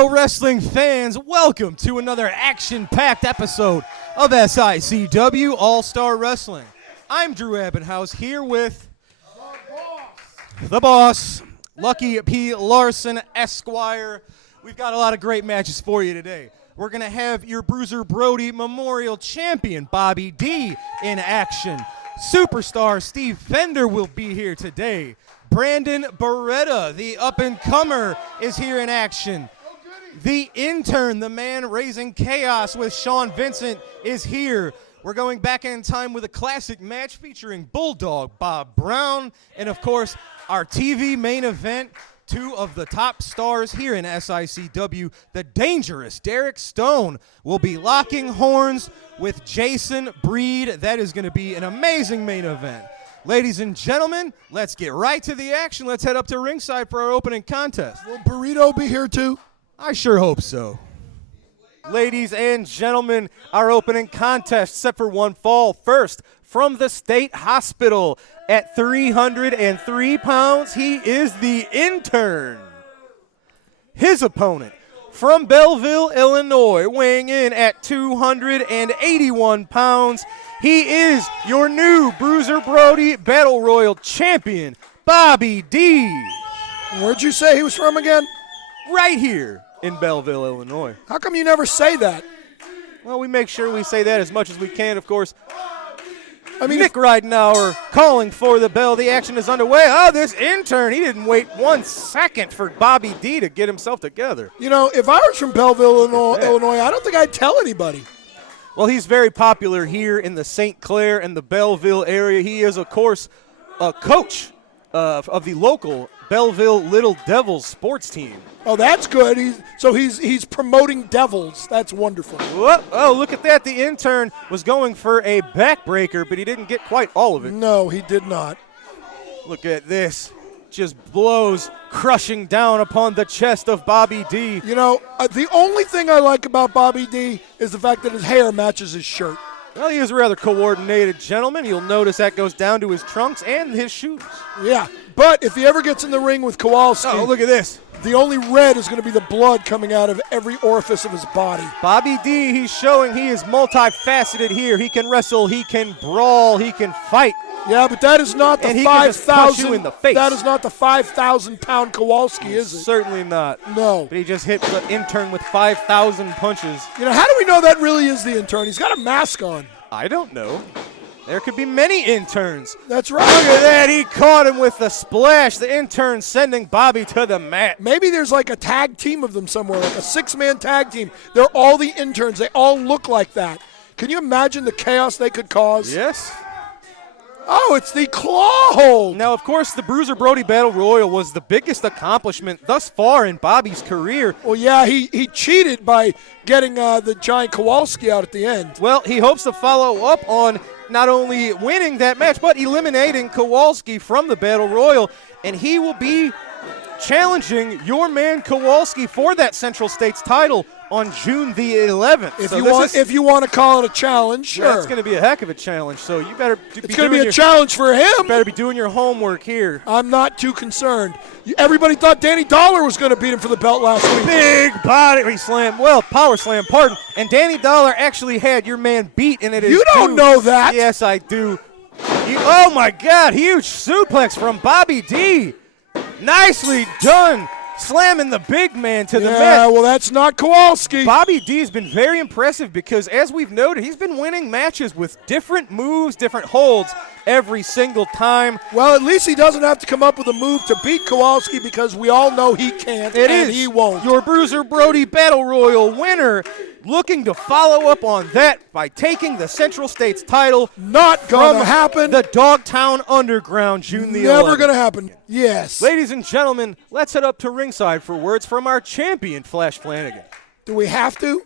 Hello, wrestling fans. Welcome to another action-packed episode of SICW All-Star Wrestling. I'm Drew Abbenhouse here with the boss, Lucky P. Larson, Esquire. We've got a lot of great matches for you today. We're going to have your Bruiser Brody Memorial Champion, Bobby D, in action. Superstar Steve Fender will be here today. Brandon Beretta, the up-and-comer, is here in action. The Intern, the man raising chaos with Sean Vincent, is here. We're going back in time with a classic match featuring Bulldog Bob Brown, and of course, our TV main event, two of the top stars here in SICW, the dangerous Derrick Stone will be locking horns with Jason Breed. That is going to be an amazing main event. Ladies and gentlemen, let's get right to the action. Let's head up to ringside for our opening contest. Will Burrito be here too? I sure hope so. Ladies and gentlemen, our opening contest set for one fall. First, from the State Hospital at 303 pounds, he is the Intern. His opponent, from Belleville, Illinois, weighing in at 281 pounds, he is your new Bruiser Brody Battle Royal Champion, Bobby D. Where'd you say he was from again? Right here in Belleville, Illinois. How come you never say that? Well, we make sure we say that as much as we can, of course. I mean, Nick Ridenauer calling for the bell. The action is underway. Oh, this Intern, he didn't wait 1 second for Bobby D to get himself together. You know, if I was from Belleville, Illinois, I don't think I'd tell anybody. Well, he's very popular here in the St. Clair and the Belleville area. He is, of course, a coach of the local Belleville Little Devils sports team. Oh, that's good. He's promoting Devils. That's wonderful. Whoa, oh, look at that. The Intern was going for a backbreaker, but he didn't get quite all of it. No, he did not. Look at this. Just blows crushing down upon the chest of Bobby D. You know, the only thing I like about Bobby D is the fact that his hair matches his shirt. Well, he is a rather coordinated gentleman. You'll notice that goes down to his trunks and his shoes. Yeah, but if he ever gets in the ring with Kowalski, oh, look at this. The only red is going to be the blood coming out of every orifice of his body. Bobby D, he's showing he is multifaceted here. He can wrestle, he can brawl, he can fight. Yeah, but that is not the 5,000. That is not the 5,000-pound Kowalski, is it? Certainly not. No. But he just hit the Intern with 5,000 punches. You know, how do we know that really is the Intern? He's got a mask on. I don't know. There could be many Interns. That's right. Look at that. He caught him with the splash. The Intern sending Bobby to the mat. Maybe there's like a tag team of them somewhere, like a 6-man tag team. They're all the Interns. They all look like that. Can you imagine the chaos they could cause? Yes. Oh, it's the claw hold. Now, of course, the Bruiser Brody Battle Royal was the biggest accomplishment thus far in Bobby's career. Well, yeah, he cheated by getting the giant Kowalski out at the end. Well, he hopes to follow up on not only winning that match, but eliminating Kowalski from the Battle Royal. And he will be challenging your man Kowalski for that Central States title on June the 11th. If you want to call it a challenge, sure. Yeah, it's going to be a heck of a challenge, so you better It's going to be a challenge for him. You better be doing your homework here. I'm not too concerned. Everybody thought Danny Dollar was going to beat him for the belt last week. Big body slam. Well, power slam, pardon. And Danny Dollar actually had your man beat, and it is You don't know that. Yes, I do. Oh, my God. Huge suplex from Bobby D. Nicely done. Slamming the big man to the mat. Yeah, well, that's not Kowalski. Bobby D has been very impressive because, as we've noted, he's been winning matches with different moves, different holds every single time. Well, at least he doesn't have to come up with a move to beat Kowalski because we all know he can't he won't. Your Bruiser Brody Battle Royal winner, looking to follow up on that by taking the Central States title. Not going to happen. The Dogtown Underground, June the 11th. Never going to happen. Yes. Ladies and gentlemen, let's head up to ringside for words from our champion, Flash Flanagan. Do we have to?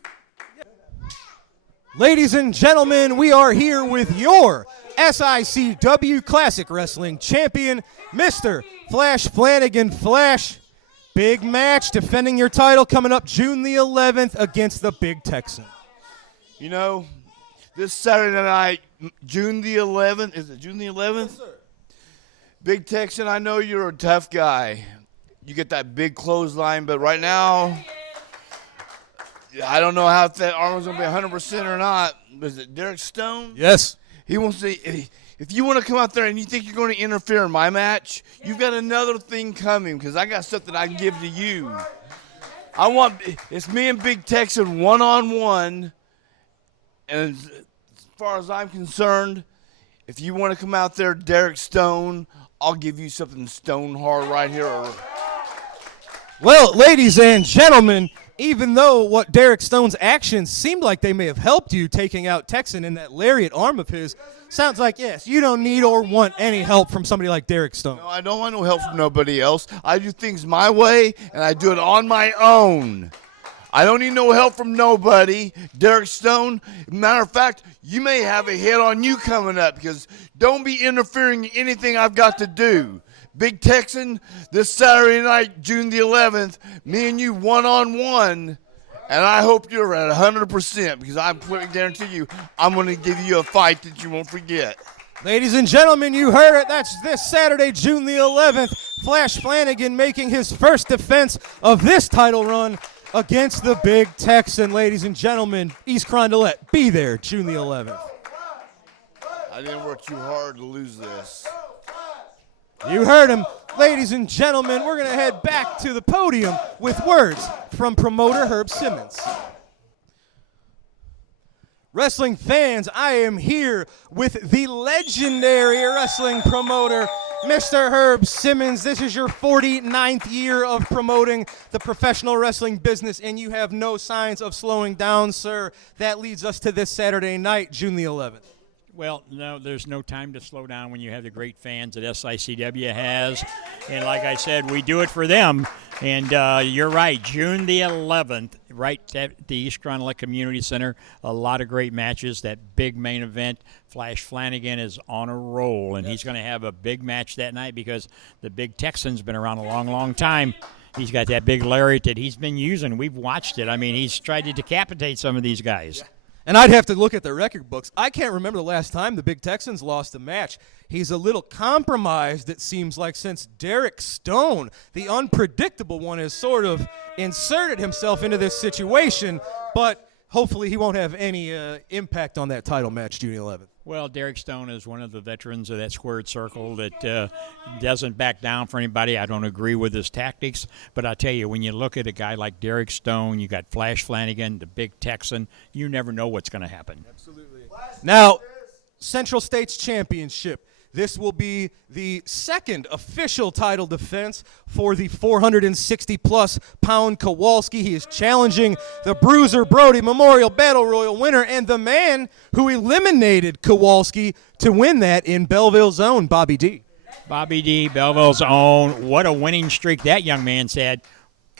Ladies and gentlemen, we are here with your SICW Classic Wrestling champion, Mr. Flash Flanagan. Flash, big match, defending your title coming up June the 11th against the Big Texan. You know, this Saturday night, June the 11th, is it June the 11th? Yes, sir. Big Texan, I know you're a tough guy. You get that big clothesline, but right now, I don't know how if that armor's going to be 100% or not. Was it Derrick Stone? Yes. He wants to. If you want to come out there and you think you're going to interfere in my match, you've got another thing coming because I got something I can give to you. It's me and Big Texan one-on-one, and as far as I'm concerned, if you want to come out there, Derrick Stone, I'll give you something stone hard right here. Well, ladies and gentlemen, even though what Derrick Stone's actions seemed like they may have helped you taking out Texan in that lariat arm of his, sounds like, yes, you don't need or want any help from somebody like Derrick Stone. No, I don't want no help from nobody else. I do things my way, and I do it on my own. I don't need no help from nobody. Derrick Stone, matter of fact, you may have a hit on you coming up because don't be interfering in anything I've got to do. Big Texan, this Saturday night, June the 11th, me and you one-on-one, and I hope you're at 100% because I guarantee you I'm going to give you a fight that you won't forget. Ladies and gentlemen, you heard it. That's this Saturday, June the 11th. Flash Flanagan making his first defense of this title run against the Big Texan. Ladies and gentlemen, East Carondelet, be there June the 11th. I didn't work too hard to lose this. You heard him. Ladies and gentlemen, we're going to head back to the podium with words from promoter Herb Simmons. Wrestling fans, I am here with the legendary wrestling promoter, Mr. Herb Simmons. This is your 49th year of promoting the professional wrestling business, and you have no signs of slowing down, sir. That leads us to this Saturday night, June the 11th. Well, no, there's no time to slow down when you have the great fans that SICW has. And like I said, we do it for them. And you're right, June the 11th, right at the East Carondelet Community Center, a lot of great matches. That big main event, Flash Flanagan is on a roll, and he's going to have a big match that night because the Big Texan's been around a long, long time. He's got that big lariat that he's been using. We've watched it. I mean, he's tried to decapitate some of these guys. Yeah. And I'd have to look at the record books. I can't remember the last time the Big Texans lost a match. He's a little compromised, it seems like, since Derrick Stone, the unpredictable one, has sort of inserted himself into this situation. But hopefully he won't have any impact on that title match June 11th. Well, Derrick Stone is one of the veterans of that squared circle that doesn't back down for anybody. I don't agree with his tactics, but I tell you, when you look at a guy like Derrick Stone, you got Flash Flanagan, the Big Texan, you never know what's going to happen. Absolutely. Now, Central States Championship. This will be the second official title defense for the 460-plus pound Kowalski. He is challenging the Bruiser Brody Memorial Battle Royal winner and the man who eliminated Kowalski to win that in Belleville's own Bobby D. Bobby D, Belleville's own. What a winning streak that young man's had.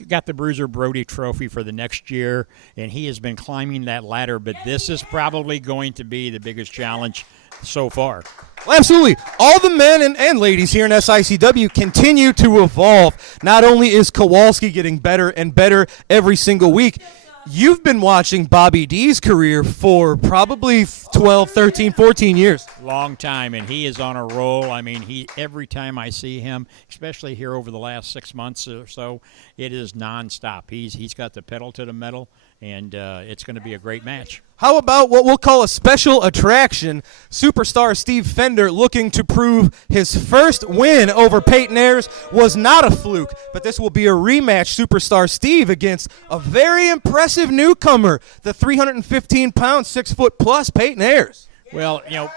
Got the Bruiser Brody trophy for the next year, and he has been climbing that ladder, but this is probably going to be the biggest challenge so far. Well, absolutely. All the men and ladies here in SICW continue to evolve. Not only is Kowalski getting better and better every single week, you've been watching Bobby D's career for probably 12, 13, 14 years. Long time, and he is on a roll. I mean, every time I see him, especially here over the last 6 months or so, it is nonstop. He's got the pedal to the metal, and it's going to be a great match. How about what we'll call a special attraction? Superstar Steve Fender looking to prove his first win over Peyton Ayers was not a fluke, but this will be a rematch. Superstar Steve against a very impressive newcomer, the 315-pound, 6-foot-plus Peyton Ayers. Well, you know,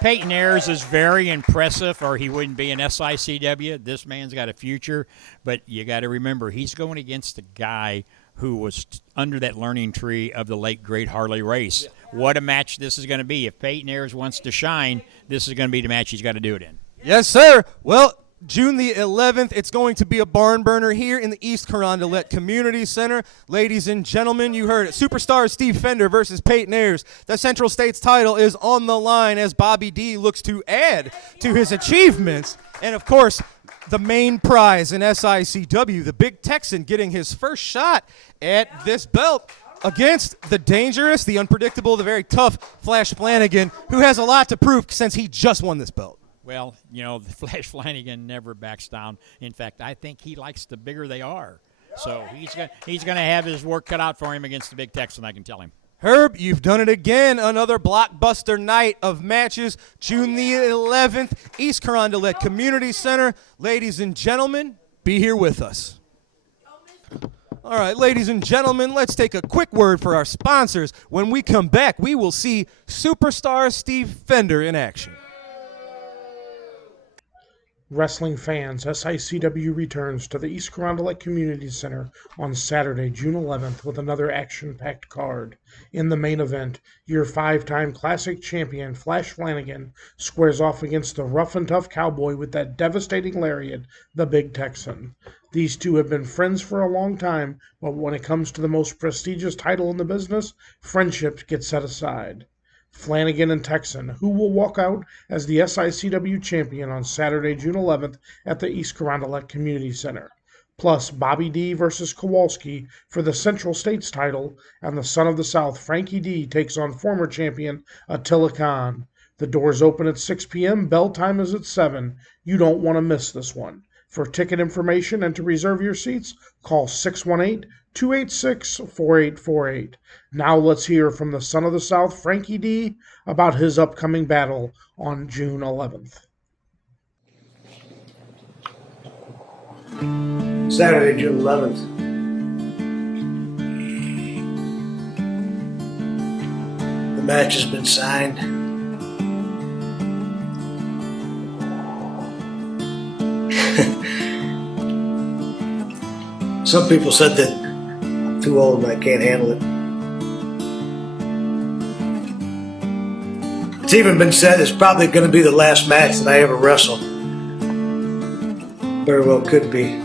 Peyton Ayers is very impressive, or he wouldn't be in SICW. This man's got a future, but you got to remember, he's going against a guy who was under that learning tree of the late, great Harley Race. What a match this is going to be. If Peyton Ayers wants to shine, this is going to be the match he's got to do it in. Yes, sir. Well, June the 11th, it's going to be a barn burner here in the East Carondelet Community Center. Ladies and gentlemen, you heard it. Superstar Steve Fender versus Peyton Ayers. The Central States title is on the line as Bobby D looks to add to his achievements. And, of course, the main prize in SICW, the Big Texan getting his first shot at this belt against the dangerous, the unpredictable, the very tough Flash Flanagan, who has a lot to prove since he just won this belt. Well, you know, the Flash Flanagan never backs down. In fact, I think he likes the bigger they are. So he's gonna have his work cut out for him against the Big Texan, I can tell him. Herb, you've done it again. Another blockbuster night of matches. June the 11th, East Carondelet Community Center. Ladies and gentlemen, be here with us. All right, ladies and gentlemen, let's take a quick word for our sponsors. When we come back, we will see superstar Steve Fender in action. Wrestling fans, SICW returns to the East Carondelet Community Center on Saturday, June 11th with another action-packed card. In the main event, your 5-time Classic champion, Flash Flanagan, squares off against the rough and tough cowboy with that devastating lariat, the Big Texan. These two have been friends for a long time, but when it comes to the most prestigious title in the business, friendship gets set aside. Flanagan and Texan, who will walk out as the SICW champion on Saturday, June 11th at the East Carondelet Community Center. Plus, Bobby D versus Kowalski for the Central States title, and the Son of the South, Frankie D, takes on former champion Attila Khan. The doors open at 6 p.m., bell time is at 7. You don't want to miss this one. For ticket information and to reserve your seats, call 618-286-4848. Now let's hear from the Son of the South, Frankie D, about his upcoming battle on June 11th. Saturday, June 11th. The match has been signed. Some people said that I'm too old and I can't handle it. It's even been said it's probably going to be the last match that I ever wrestle. Very well could be.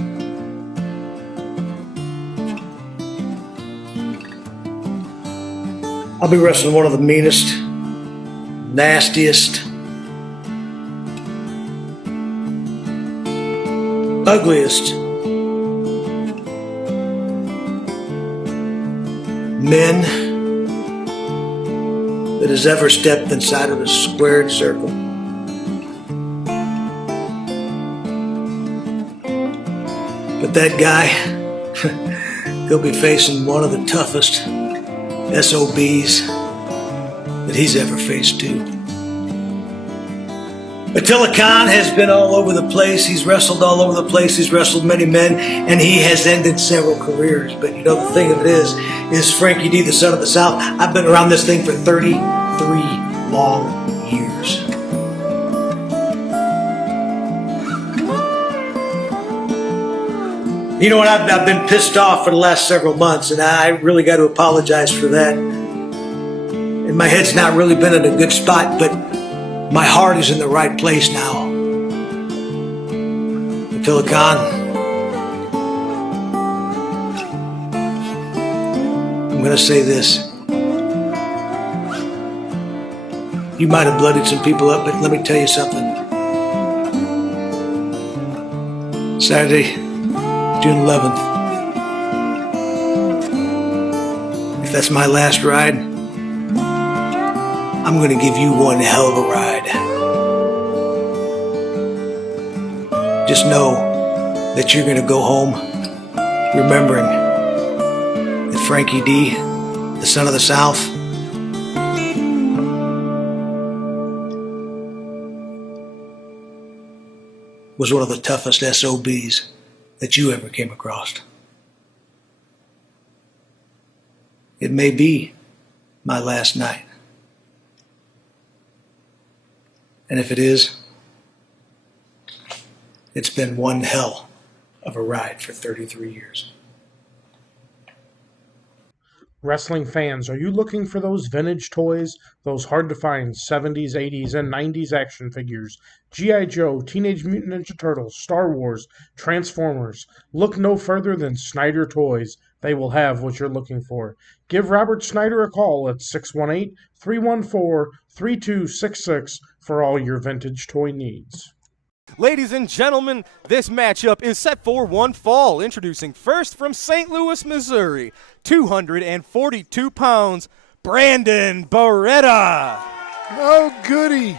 I'll be wrestling one of the meanest, nastiest, ugliest men that has ever stepped inside of a squared circle. But that guy, he'll be facing one of the toughest SOBs that he's ever faced too. Attila Khan has been all over the place. He's wrestled all over the place. He's wrestled many men, and he has ended several careers. But you know, the thing of it is Frankie D, the Son of the South. I've been around this thing for 33 long years. You know what? I've been pissed off for the last several months, and I really got to apologize for that. And my head's not really been in a good spot, but my heart is in the right place now. Attila Khan, I'm going to say this. You might have blooded some people up, but let me tell you something. Saturday, June 11th. If that's my last ride, I'm going to give you one hell of a ride. Just know that you're going to go home remembering that Frankie D, the Son of the South, was one of the toughest SOBs that you ever came across. It may be my last night. And if it is, it's been one hell of a ride for 33 years. Wrestling fans, are you looking for those vintage toys, those hard-to-find 70s, 80s, and 90s action figures? G.I. Joe, Teenage Mutant Ninja Turtles, Star Wars, Transformers. Look no further than Snyder Toys. They will have what you're looking for. Give Robert Snyder a call at 618-314-3266 for all your vintage toy needs. Ladies and gentlemen, this matchup is set for one fall. Introducing first from St. Louis, Missouri, 242 pounds, Brandon Beretta. Oh, goody.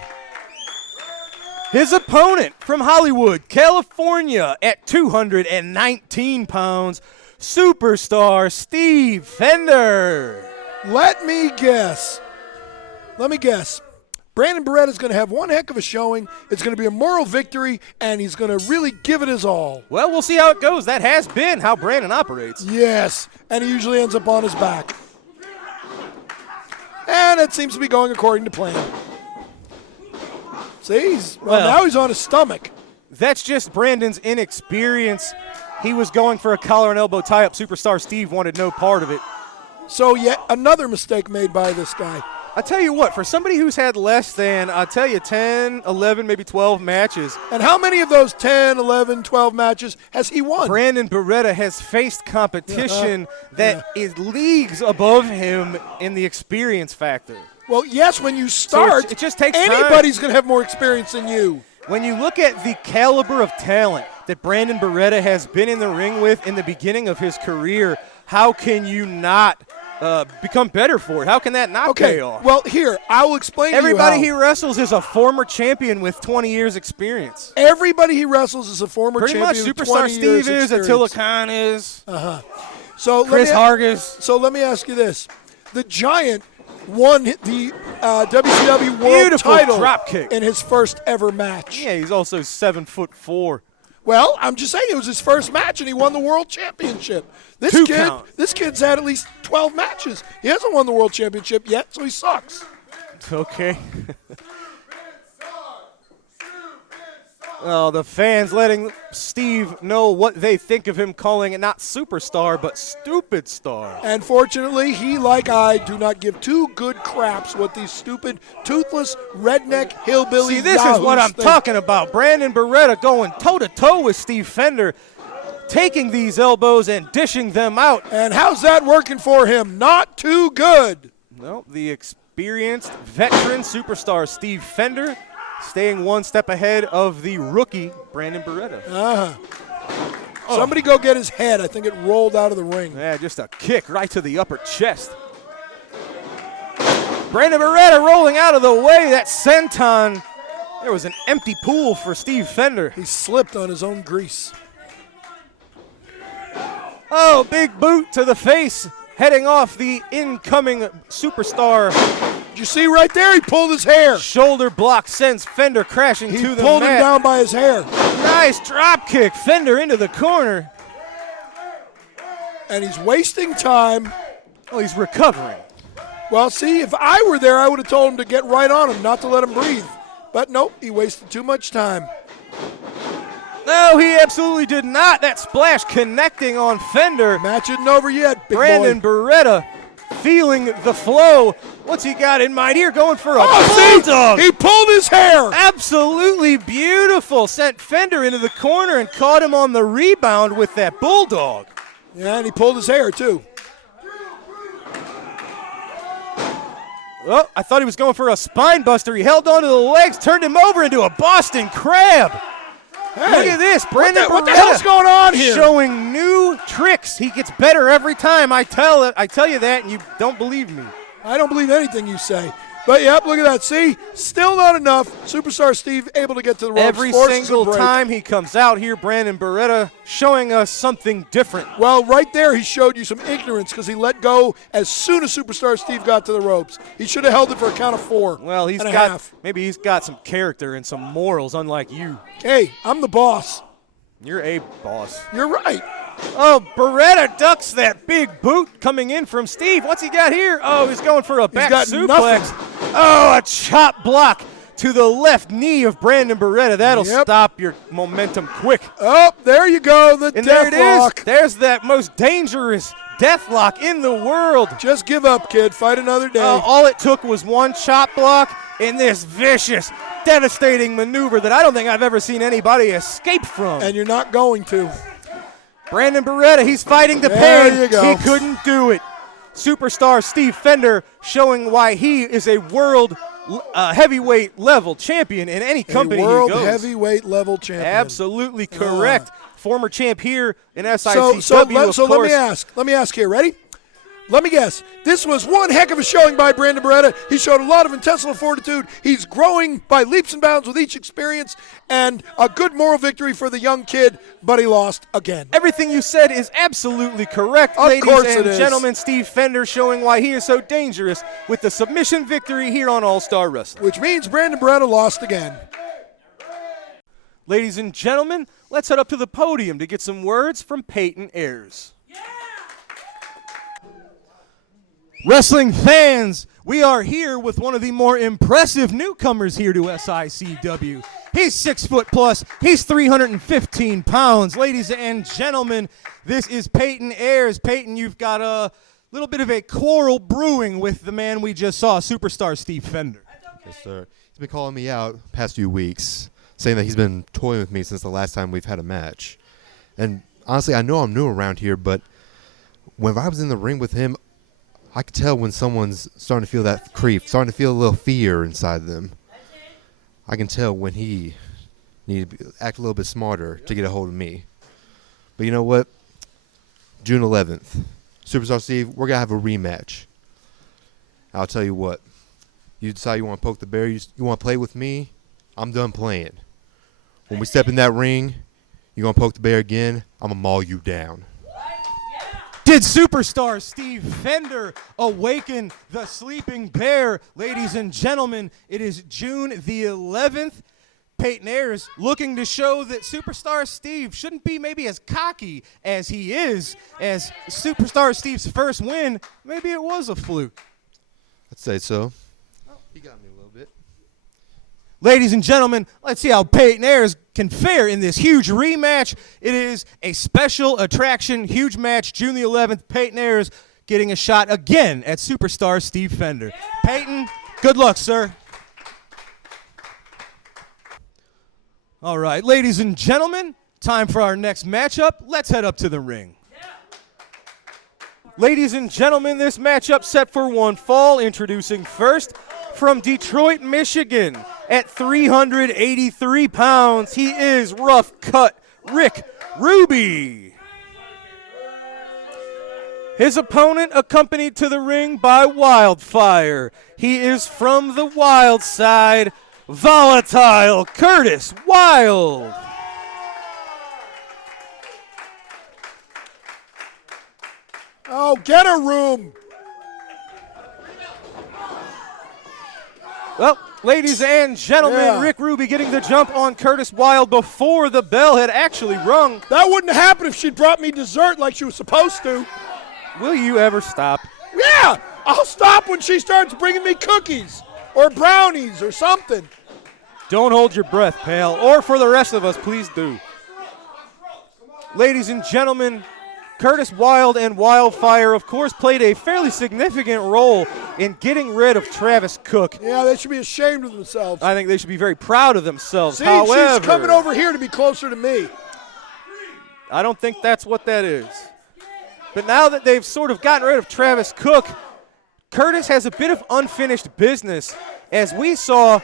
His opponent from Hollywood, California, at 219 pounds, Superstar Steve Fender. Let me guess. Brandon Beretta is going to have one heck of a showing. It's going to be a moral victory, and he's going to really give it his all. Well, we'll see how it goes. That has been how Brandon operates. Yes, and he usually ends up on his back. And it seems to be going according to plan. See, now he's on his stomach. That's just Brandon's inexperience. He was going for a collar and elbow tie-up. Superstar Steve wanted no part of it. So yet another mistake made by this guy. I tell you what, for somebody who's had less than, 10, 11, maybe 12 matches. And how many of those 10, 11, 12 matches has he won? Brandon Beretta has faced competition that is leagues above him in the experience factor. Well, yes, when you start, so it just takes anybody's going to have more experience than you. When you look at the caliber of talent that Brandon Beretta has been in the ring with in the beginning of his career, how can you not become better for it? How can that not pay off? Well, here, I will explain to you Everybody how. he wrestles is a former champion with 20 years experience. Everybody he wrestles is a former Pretty champion much. with Superstar 20 years Steve is, experience. Attila Khan is, So Chris Hargis. So let me ask you this. The Giant won the WCW World Beautiful title drop kick. in his first ever match. Yeah, he's also 7'4". Well, I'm just saying it was his first match, and he won the World Championship. Two count. This kid's had at least 12 matches. He hasn't won the World Championship yet, so he sucks. Okay. Well, the fans letting Steve know what they think of him, calling it not superstar, but stupid star. And fortunately, he, like I, do not give two good craps what these stupid, toothless, redneck, hillbilly See, this is yahoos what I'm think. talking about. Brandon Beretta going toe-to-toe with Steve Fender, taking these elbows and dishing them out. And how's that working for him? Not too good. Well, the experienced veteran superstar Steve Fender staying one step ahead of the rookie Brandon Beretta. Somebody go get his head. I think it rolled out of the ring. Yeah, just a kick right to the upper chest. Brandon Beretta rolling out of the way. That senton. There was an empty pool for Steve Fender. He slipped on his own grease. Oh, big boot to the face, heading off the incoming superstar. Did you see right there? He pulled his hair. Shoulder block sends Fender crashing He to the pulled him mat. down by his hair. Nice drop kick. Fender into the corner. And he's wasting time. Oh, he's recovering. Well, see, if I were there, I would have told him to get right on him, not to let him breathe. But nope, he wasted too much time. No, he absolutely did not. That splash connecting on Fender. Match isn't over yet, big Brandon boy. Beretta feeling the flow. What's he got in mind here? Going for a Oh, bulldog. see? He pulled his hair. Absolutely beautiful. Sent Fender into the corner and caught him on the rebound with that bulldog. Yeah, and he pulled his hair, too. Oh, I thought he was going for a spine buster. He held onto the legs, turned him over into a Boston Crab. Hey, Look at this. Brandon what the Beretta hell's going on here? showing new tricks. He gets better every time. I tell you that, and you don't believe me. I don't believe anything you say. But, yep, look at that. See? Still not enough. Superstar Steve able to get to the ropes. Every forces a single break. time he comes out here, Brandon Beretta showing us something different. Well, right there he showed you some ignorance because he let go as soon as Superstar Steve got to the ropes. He should have held it for a count of 4. Well, and a half. maybe he's got some character and some morals, unlike you. Hey, I'm the boss. You're a boss. You're right. Oh, Beretta ducks that big boot coming in from Steve. What's he got here? Oh, he's going for a back got suplex. nothing. Oh, a chop block to the left knee of Brandon Beretta. That'll Yep. stop your momentum quick. Oh, there you go, the And there death it is. lock. There's that most dangerous death lock in the world. Just give up, kid. Fight another day. All it took was one chop block in this vicious, devastating maneuver that I don't think I've ever seen anybody escape from. And you're not going to. Brandon Beretta, he's fighting the There pain. you go. He couldn't do it. Superstar Steve Fender showing why he is a world heavyweight level champion in any company a world he goes. heavyweight level champion. Absolutely correct. Former champ here in SICW. So of let course. me ask here. Ready? Let me guess. This was one heck of a showing by Brandon Beretta. He showed a lot of intestinal fortitude. He's growing by leaps and bounds with each experience, and a good moral victory for the young kid, but he lost again. Everything you said is absolutely correct, Of ladies course and it is. gentlemen. Steve Fender showing why he is so dangerous with the submission victory here on All-Star Wrestling. Which means Brandon Beretta lost again. Ladies and gentlemen, let's head up to the podium to get some words from Peyton Ayers. Wrestling fans, we are here with one of the more impressive newcomers here to SICW. He's 6 foot plus. He's 315 pounds. Ladies and gentlemen, this is Peyton Ayers. Peyton, you've got a little bit of a quarrel brewing with the man we just saw, superstar Steve Fender. Yes, sir. He's been calling me out past few weeks, saying that he's been toying with me since the last time we've had a match. And honestly, I know I'm new around here, but when I was in the ring with him, I could tell when someone's starting to feel that creep, starting to feel a little fear inside them. I can tell when he needed to act a little bit smarter to get a hold of me. But you know what? June 11th, Superstar Steve, we're going to have a rematch. I'll tell you what. You decide you want to poke the bear, you want to play with me, I'm done playing. When we step in that ring, you're going to poke the bear again, I'm going to maul you down. Did superstar Steve Fender awaken the sleeping bear? Ladies and gentlemen, it is June the 11th. Peyton Ayers looking to show that superstar Steve shouldn't be maybe as cocky as he is, as superstar Steve's first win, maybe it was a fluke. I'd say so. He got me a little bit. Ladies and gentlemen, let's see how Peyton Ayers can fare in this huge rematch. It is a special attraction, huge match, June the 11th. Peyton Ayers getting a shot again at superstar Steve Fender. Peyton, good luck, sir. All right, ladies and gentlemen, time for our next matchup. Let's head up to the ring. Ladies and gentlemen, this matchup set for one fall. Introducing first, from Detroit, Michigan, at 383 pounds, he is rough cut Rick Ruby. His opponent accompanied to the ring by Wildfire. He is from the wild side, volatile Curtis Wilde. Oh, get a room. Well, ladies and gentlemen, Yeah. Rick Ruby getting the jump on Curtis Wilde before the bell had actually rung. That wouldn't happen if she'd brought me dessert like she was supposed to. Will you ever stop? Yeah, I'll stop when she starts bringing me cookies or brownies or something. Don't hold your breath, pal. Or for the rest of us, please do. Ladies and gentlemen, Curtis Wilde and Wildfire, of course, played a fairly significant role in getting rid of Travis Cook. Yeah, they should be ashamed of themselves. I think they should be very proud of themselves. See, However, she's coming over here to be closer to me. I don't think that's what that is. But now that they've sort of gotten rid of Travis Cook, Curtis has a bit of unfinished business, as we saw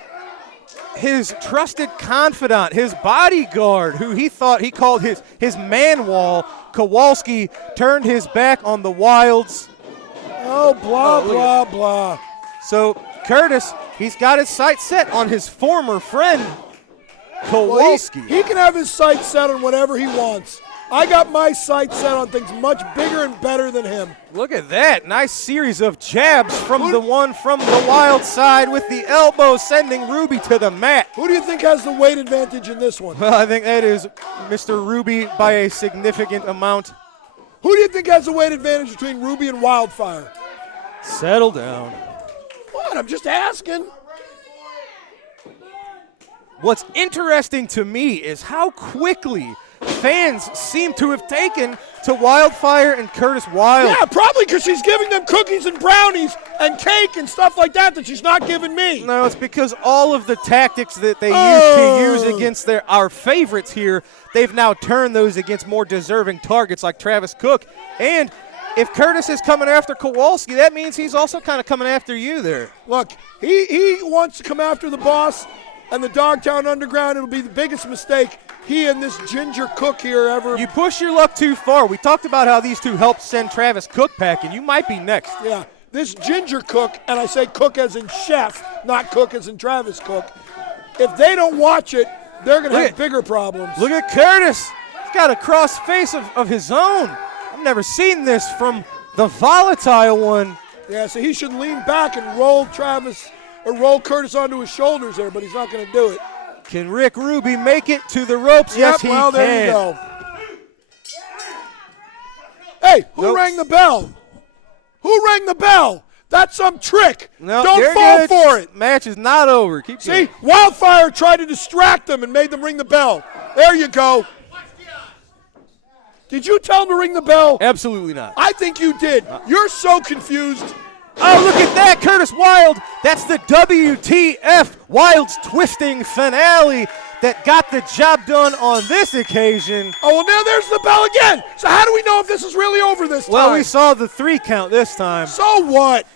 his trusted confidant, his bodyguard, who he thought he called his man wall, Kowalski, turned his back on the Wilds. Oh, blah, blah, blah. So Curtis, he's got his sights set on his former friend, Well, Kowalski. he can have his sights set on whatever he wants. I got my sights set on things much bigger and better than him. Look at that. Nice series of jabs from the one from the Wild side with the elbow sending Ruby to the mat. Who do you think has the weight advantage in this one? Well, I think that is Mr. Ruby by a significant amount. Who do you think has the weight advantage between Ruby and Wildfire? Settle down. What? I'm just asking. What's interesting to me is how quickly fans seem to have taken to Wildfire and Curtis Wilde. Yeah, probably because she's giving them cookies and brownies and cake and stuff like that she's not giving me. No, it's because all of the tactics that they used to use against our favorites here, they've now turned those against more deserving targets like Travis Cook. And if Curtis is coming after Kowalski, that means he's also kind of coming after you there. Look, he wants to come after the boss. and the Dogtown Underground. It'll be the biggest mistake he and this Ginger Cook here ever. You push your luck too far. We talked about how these two helped send Travis Cook packing. You might be next. Yeah, this Ginger Cook, and I say Cook as in chef, not Cook as in Travis Cook. If they don't watch it, they're going to have bigger problems. Look at Curtis. He's got a cross face of his own. I've never seen this from the volatile one. Yeah, so he should lean back and roll Curtis onto his shoulders there, but he's not going to do it. Can Rick Ruby make it to the ropes? Yes, he can. There you go. Hey, who rang the bell? Who rang the bell? That's some trick. No, don't fall for it. Match is not over. Keep See, going. Wildfire tried to distract them and made them ring the bell. There you go. Did you tell him to ring the bell? Absolutely not. I think you did. You're so confused. Oh, look at that, Curtis Wilde. That's the WTF Wilde's Twisting finale that got the job done on this occasion. Oh, well, now there's the bell again. So how do we know if this is really over this time? Well, we saw the 3 count this time. So what?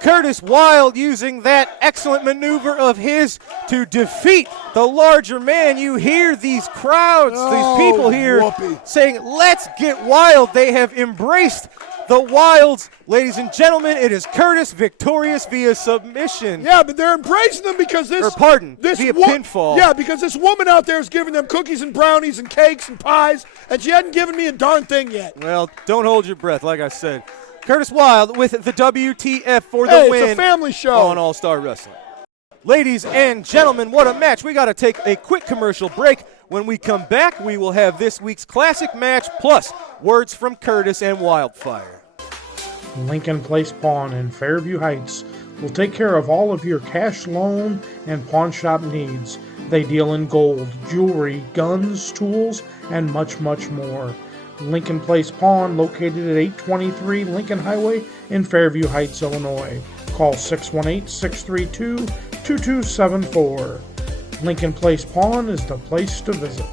Curtis Wilde using that excellent maneuver of his to defeat the larger man. You hear these crowds, these people here saying, let's get wild. They have embraced the Wilds. Ladies and gentlemen, it is Curtis victorious via submission. Yeah, but they're embracing them because this via pinfall. Yeah, because this woman out there is giving them cookies and brownies and cakes and pies, and she hadn't given me a darn thing yet. Well, don't hold your breath, like I said. Curtis Wilde with the WTF for the win. It's a family show on All Star Wrestling. Ladies and gentlemen, what a match. We got to take a quick commercial break. When we come back, we will have this week's classic match plus words from Curtis and Wildfire. Lincoln Place Pawn in Fairview Heights will take care of all of your cash loan and pawn shop needs. They deal in gold, jewelry, guns, tools, and much, much more. Lincoln Place Pawn, located at 823 Lincoln Highway in Fairview Heights, Illinois. Call 618-632-2274. Lincoln Place Pawn is the place to visit.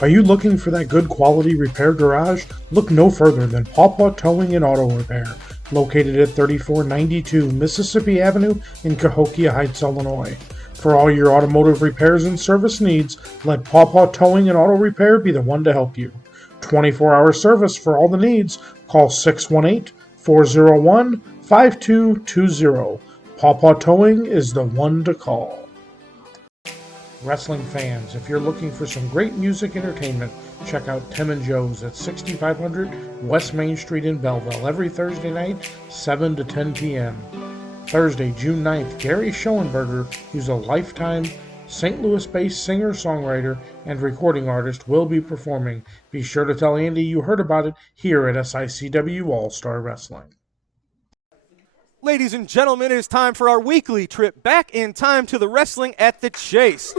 Are you looking for that good quality repair garage? Look no further than Pawpaw Towing and Auto Repair, located at 3492 Mississippi Avenue in Cahokia Heights, Illinois. For all your automotive repairs and service needs, let Pawpaw Towing and Auto Repair be the one to help you. 24-hour service for all the needs. Call 618-401-5220. Pawpaw Towing is the one to call. Wrestling fans, if you're looking for some great music entertainment, check out Tim and Joe's at 6500 West Main Street in Belleville every Thursday night, 7 to 10 p.m. Thursday, June 9th, Gary Schoenberger, who's a lifetime St. Louis-based singer-songwriter and recording artist, will be performing. Be sure to tell Andy you heard about it here at SICW All-Star Wrestling. Ladies and gentlemen, it is time for our weekly trip back in time to the Wrestling at the Chase.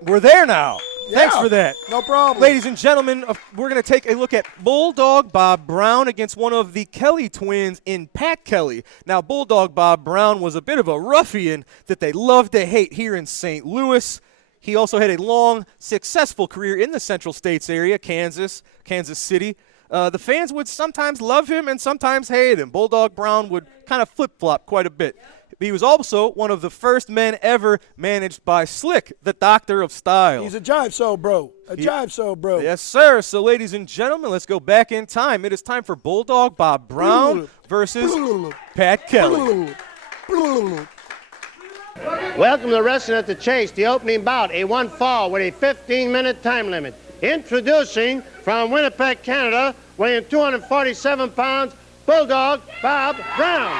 We're there now. Yeah, thanks for that. No problem. Ladies and gentlemen, we're going to take a look at Bulldog Bob Brown against one of the Kelly twins in Pat Kelly. Now, Bulldog Bob Brown was a bit of a ruffian that they love to hate here in St. Louis. He also had a long, successful career in the Central States area, Kansas City. The fans would sometimes love him and sometimes hate him. Bulldog Brown would kind of flip-flop quite a bit. He was also one of the first men ever managed by Slick, the Doctor of Style. He's a jive-so bro. Jive-so bro. Yes, sir. So, ladies and gentlemen, let's go back in time. It is time for Bulldog Bob Brown versus Pat Kelly. Welcome to Wrestling at the Chase, the opening bout, a one fall with a 15-minute time limit. Introducing from Winnipeg, Canada, weighing 247 pounds, Bulldog Bob Brown.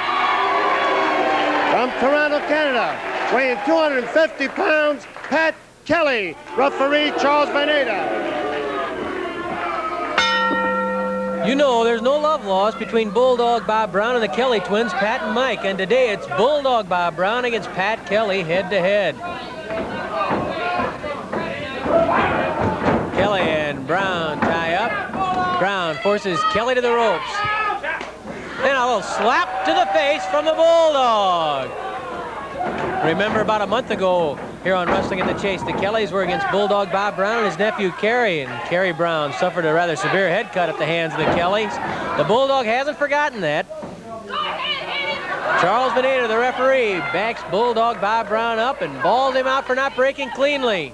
From Toronto, Canada, weighing 250 pounds, Pat Kelly. Referee Charles Vaneda. You know there's no love lost between Bulldog Bob Brown and the Kelly twins, Pat and Mike, and today it's Bulldog Bob Brown against Pat Kelly head-to-head. Kelly and Brown tie up. Brown forces Kelly to the ropes. Then a little slap to the face from the Bulldog. Remember about a month ago here on Wrestling at the Chase, the Kellys were against Bulldog Bob Brown and his nephew Kerry, and Kerry Brown suffered a rather severe head cut at the hands of the Kellys. The Bulldog hasn't forgotten that. Charles Venator, the referee, backs Bulldog Bob Brown up and balls him out for not breaking cleanly.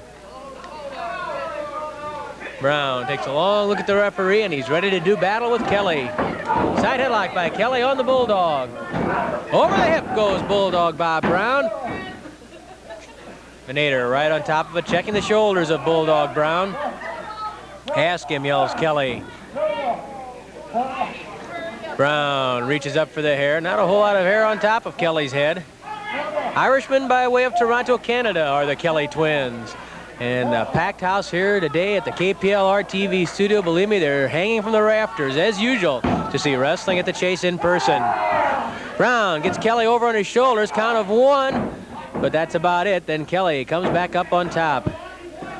Brown takes a long look at the referee, and he's ready to do battle with Kelly. Side headlock by Kelly on the Bulldog. Over the hip goes Bulldog Bob Brown. Venator right on top of it, checking the shoulders of Bulldog Brown. Ask him, yells Kelly. Brown reaches up for the hair. Not a whole lot of hair on top of Kelly's head. Irishmen by way of Toronto, Canada are the Kelly twins. And a packed house here today at the KPLR TV studio. Believe me, they're hanging from the rafters, as usual, to see wrestling at the Chase in person. Brown gets Kelly over on his shoulders, count of 1, but that's about it. Then Kelly comes back up on top.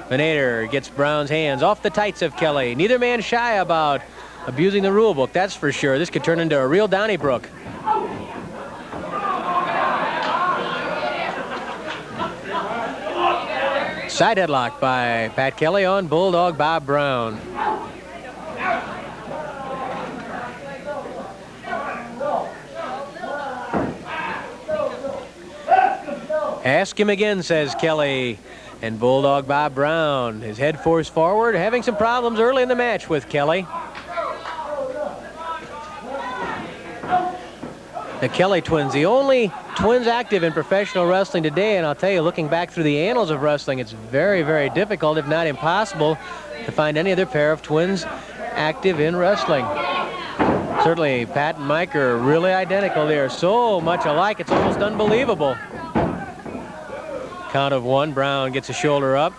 Venator gets Brown's hands off the tights of Kelly. Neither man shy about abusing the rule book, that's for sure. This could turn into a real Donnybrook. Side headlock by Pat Kelly on Bulldog Bob Brown. Ask him again, says Kelly. And Bulldog Bob Brown, his head forced forward, having some problems early in the match with Kelly. The Kelly twins, the only twins active in professional wrestling today, and I'll tell you, looking back through the annals of wrestling, it's very, very difficult, if not impossible, to find any other pair of twins active in wrestling. Certainly, Pat and Mike are really identical. They are so much alike, it's almost unbelievable. Count of 1, Brown gets a shoulder up.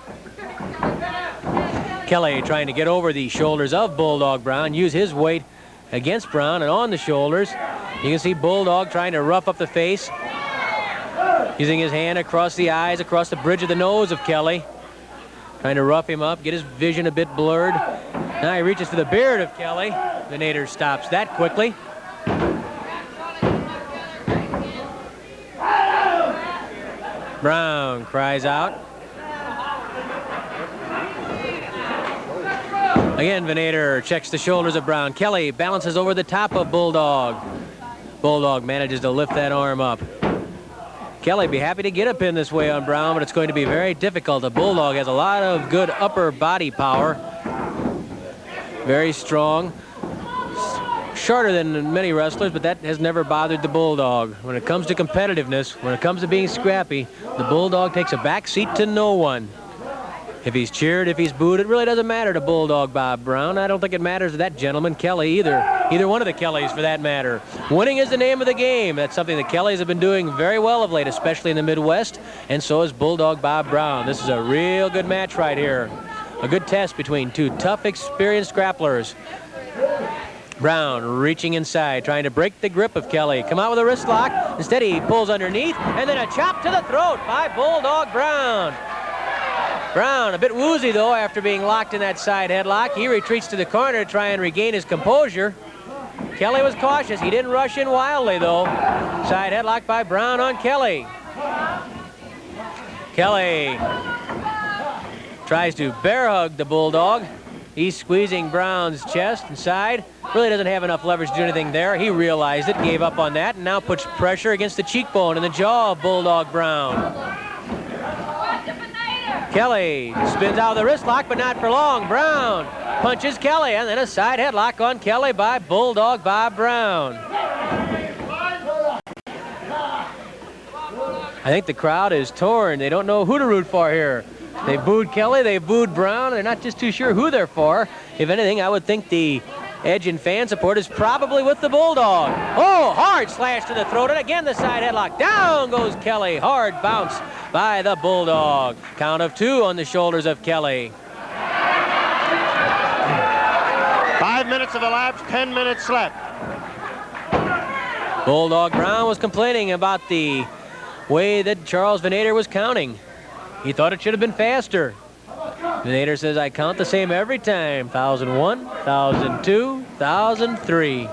Kelly trying to get over the shoulders of Bulldog Brown, use his weight against Brown and on the shoulders. You can see Bulldog trying to rough up the face, using his hand across the eyes, across the bridge of the nose of Kelly, trying to rough him up, get his vision a bit blurred. Now he reaches for the beard of Kelly. Venator stops that quickly. Brown cries out. Again, Venator checks the shoulders of Brown. Kelly balances over the top of Bulldog. Bulldog manages to lift that arm up. Kelly be happy to get a pin this way on Brown, but it's going to be very difficult. The Bulldog has a lot of good upper body power. Very strong. Shorter than many wrestlers, but that has never bothered the Bulldog. When it comes to competitiveness, when it comes to being scrappy, the Bulldog takes a back seat to no one. If he's cheered, if he's booed, it really doesn't matter to Bulldog Bob Brown. I don't think it matters to that gentleman, Kelly, either. Either one of the Kellys, for that matter. Winning is the name of the game. That's something the Kellys have been doing very well of late, especially in the Midwest, and so is Bulldog Bob Brown. This is a real good match right here. A good test between two tough, experienced grapplers. Brown reaching inside, trying to break the grip of Kelly. Come out with a wrist lock. Instead, he pulls underneath, and then a chop to the throat by Bulldog Brown. Brown a bit woozy, though, after being locked in that side headlock. He retreats to the corner to try and regain his composure. Kelly was cautious. He didn't rush in wildly, though. Side headlock by Brown on Kelly. Kelly tries to bear hug the Bulldog. He's squeezing Brown's chest and side. Really doesn't have enough leverage to do anything there. He realized it, gave up on that, and now puts pressure against the cheekbone and the jaw of Bulldog Brown. Kelly spins out of the wrist lock, but not for long. Brown punches Kelly, and then a side headlock on Kelly by Bulldog Bob Brown. I think the crowd is torn. They don't know who to root for here. They booed Kelly, they booed Brown. They're not just too sure who they're for. If anything, I would think the edge in fan support is probably with the Bulldog. Oh, hard slash to the throat, and again the side headlock. Down goes Kelly. Hard bounce by the Bulldog. Count of 2 on the shoulders of Kelly. 5 minutes have elapsed, 10 minutes left. Bulldog Brown was complaining about the way that Charles Venator was counting. He thought it should have been faster. Venator says, I count the same every time. 1001, 1002, 1003.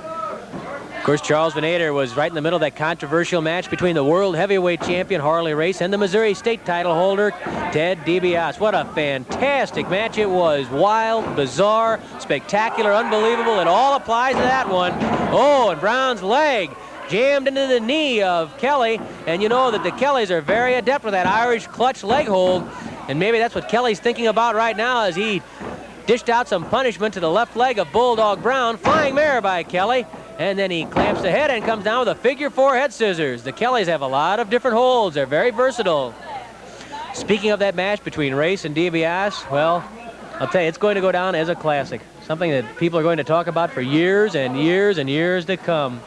Of course, Charles Venator was right in the middle of that controversial match between the world heavyweight champion Harley Race and the Missouri state title holder Ted DiBiase. What a fantastic match it was. Wild, bizarre, spectacular, unbelievable. It all applies to that one. Oh, and Brown's leg jammed into the knee of Kelly, and you know that the Kellys are very adept with that Irish clutch leg hold, and maybe that's what Kelly's thinking about right now as he dished out some punishment to the left leg of Bulldog Brown. Flying mare by Kelly, and then he clamps the head and comes down with a figure 4 head scissors. The Kellys have a lot of different holds. They're very versatile. Speaking of that match between Race and DiBiase, well, I'll tell you, it's going to go down as a classic, something that people are going to talk about for years and years and years to come.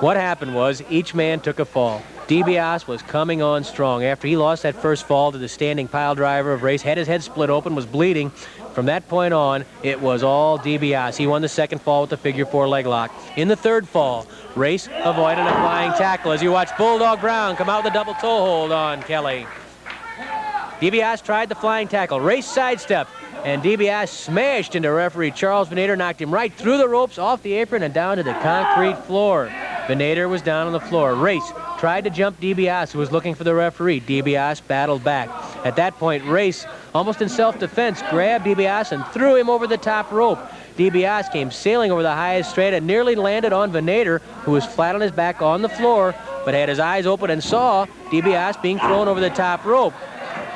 What happened was each man took a fall. DiBiase was coming on strong. After he lost that first fall to the standing pile driver of Race, had his head split open, was bleeding. From that point on, it was all DiBiase. He won the second fall with the figure 4 leg lock. In the third fall, Race avoided a flying tackle as you watch Bulldog Brown come out with a double toe hold on Kelly. DiBiase tried the flying tackle. Race sidestepped, and DiBiase smashed into referee Charles Venator, knocked him right through the ropes, off the apron, and down to the concrete floor. Venator was down on the floor. Race tried to jump DiBiase, who was looking for the referee. DiBiase battled back. At that point, Race, almost in self-defense, grabbed DiBiase and threw him over the top rope. DiBiase came sailing over the highest straight and nearly landed on Venator, who was flat on his back on the floor, but had his eyes open and saw DiBiase being thrown over the top rope.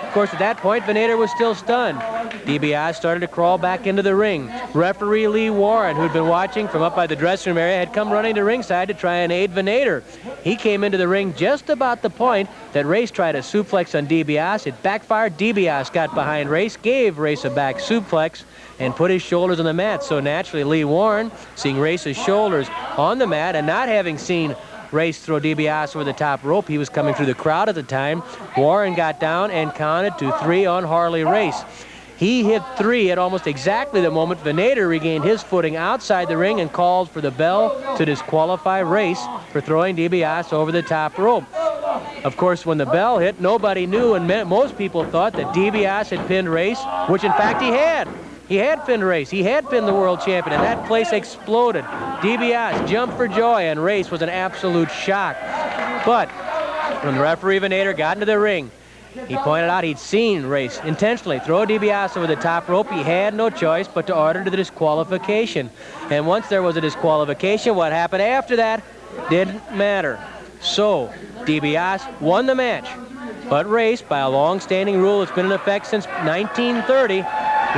Of course, at that point, Venator was still stunned. DiBiase started to crawl back into the ring. Referee Lee Warren, who'd been watching from up by the dressing room area, had come running to ringside to try and aid Venator. He came into the ring just about the point that Race tried a suplex on DiBiase. It backfired. DiBiase got behind Race, gave Race a back suplex, and put his shoulders on the mat. So naturally, Lee Warren, seeing Race's shoulders on the mat and not having seen Race throw DiBiase over the top rope, he was coming through the crowd at the time. Warren got down and counted to 3 on Harley Race. He hit 3 at almost exactly the moment Venator regained his footing outside the ring and called for the bell to disqualify Race for throwing DiBiase over the top rope. Of course, when the bell hit, nobody knew, and most people thought that DiBiase had pinned Race, which in fact he had. He had pinned Race. He had pinned the world champion, and that place exploded. DiBiase jumped for joy, and Race was an absolute shock. But when the referee Venator got into the ring, he pointed out he'd seen Race intentionally throw DiBiase over the top rope. He had no choice but to order the disqualification. And once there was a disqualification, what happened after that didn't matter. So DiBiase won the match. But Race, by a long-standing rule that's been in effect since 1930,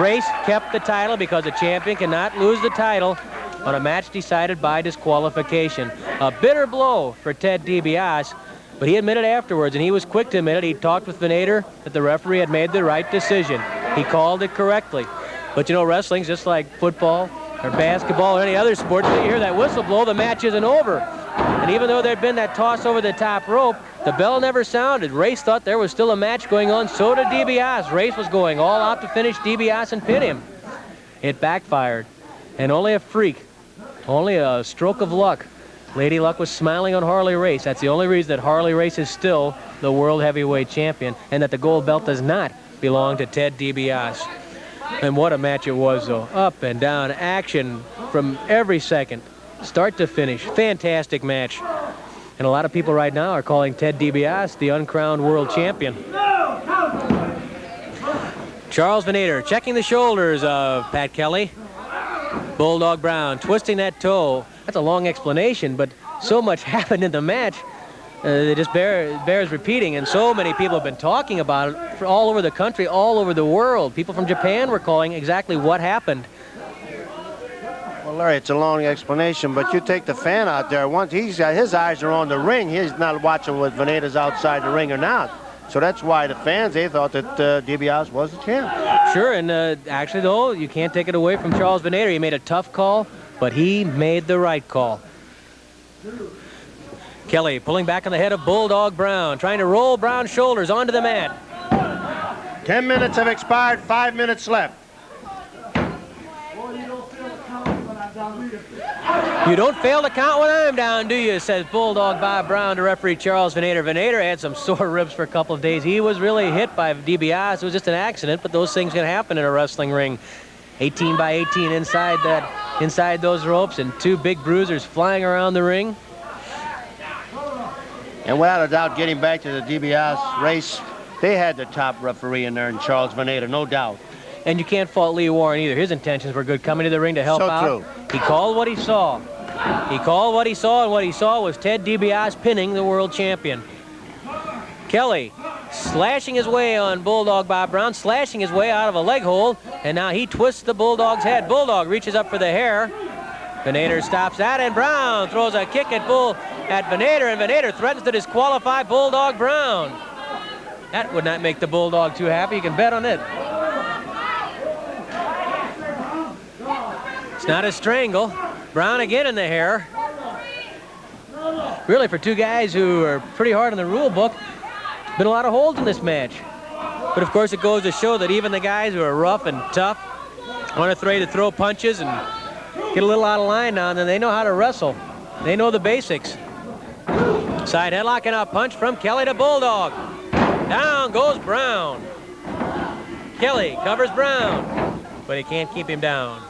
Race kept the title because a champion cannot lose the title on a match decided by disqualification. A bitter blow for Ted DiBiase, but he admitted afterwards, and he was quick to admit it, he talked with Venator that the referee had made the right decision. He called it correctly. But you know, wrestling's just like football or basketball or any other sport. When you hear that whistle blow, the match isn't over. And even though there'd been that toss over the top rope, the bell never sounded. Race thought there was still a match going on. So did DiBiase. Race was going all out to finish DiBiase and pin him. It backfired. And only a freak, only a stroke of luck. Lady Luck was smiling on Harley Race. That's the only reason that Harley Race is still the world heavyweight champion, and that the gold belt does not belong to Ted DiBiase. And what a match it was, though. Up and down action from every second, start to finish. Fantastic match. And a lot of people right now are calling Ted DiBiase the uncrowned world champion. Charles Venator checking the shoulders of Pat Kelly. Bulldog Brown twisting that toe. That's a long explanation, but so much happened in the match. It just bears repeating, and so many people have been talking about it all over the country, all over the world. People from Japan were calling exactly what happened. Well, Larry, it's a long explanation, but you take the fan out there. Once his eyes are on the ring, he's not watching whether Venator's outside the ring or not. So that's why the fans, they thought that DiBiase was the champ. Sure, and actually, though, you can't take it away from Charles Venator. He made a tough call, but he made the right call. Kelly pulling back on the head of Bulldog Brown, trying to roll Brown's shoulders onto the mat. 10 minutes have expired, 5 minutes left. You don't fail to count when I'm down, do you? Says Bulldog Bob Brown to referee Charles Venator. Venator had some sore ribs for a couple of days. He was really hit by DiBiase. It was just an accident, but those things can happen in a wrestling ring. 18 by 18 inside those ropes, and 2 big bruisers flying around the ring. And without a doubt, getting back to the DiBiase race, they had the top referee in there in Charles Venator, no doubt. And you can't fault Lee Warren either. His intentions were good, coming to the ring to help out. So true. He called what he saw. He called what he saw, and what he saw was Ted DiBiase pinning the world champion. Kelly slashing his way on Bulldog Bob Brown, slashing his way out of a leg hold, and now he twists the Bulldog's head. Bulldog reaches up for the hair. Venator stops that, and Brown throws a kick at Venator, and Venator threatens to disqualify Bulldog Brown. That would not make the Bulldog too happy. You can bet on it. It's not a strangle. Brown again in the hair. Really, for two guys who are pretty hard on the rule book, been a lot of holds in this match. But of course, it goes to show that even the guys who are rough and tough, aren't afraid to throw punches and get a little out of line now and then, they know how to wrestle. They know the basics. Side headlock and a punch from Kelly to Bulldog. Down goes Brown. Kelly covers Brown, but he can't keep him down.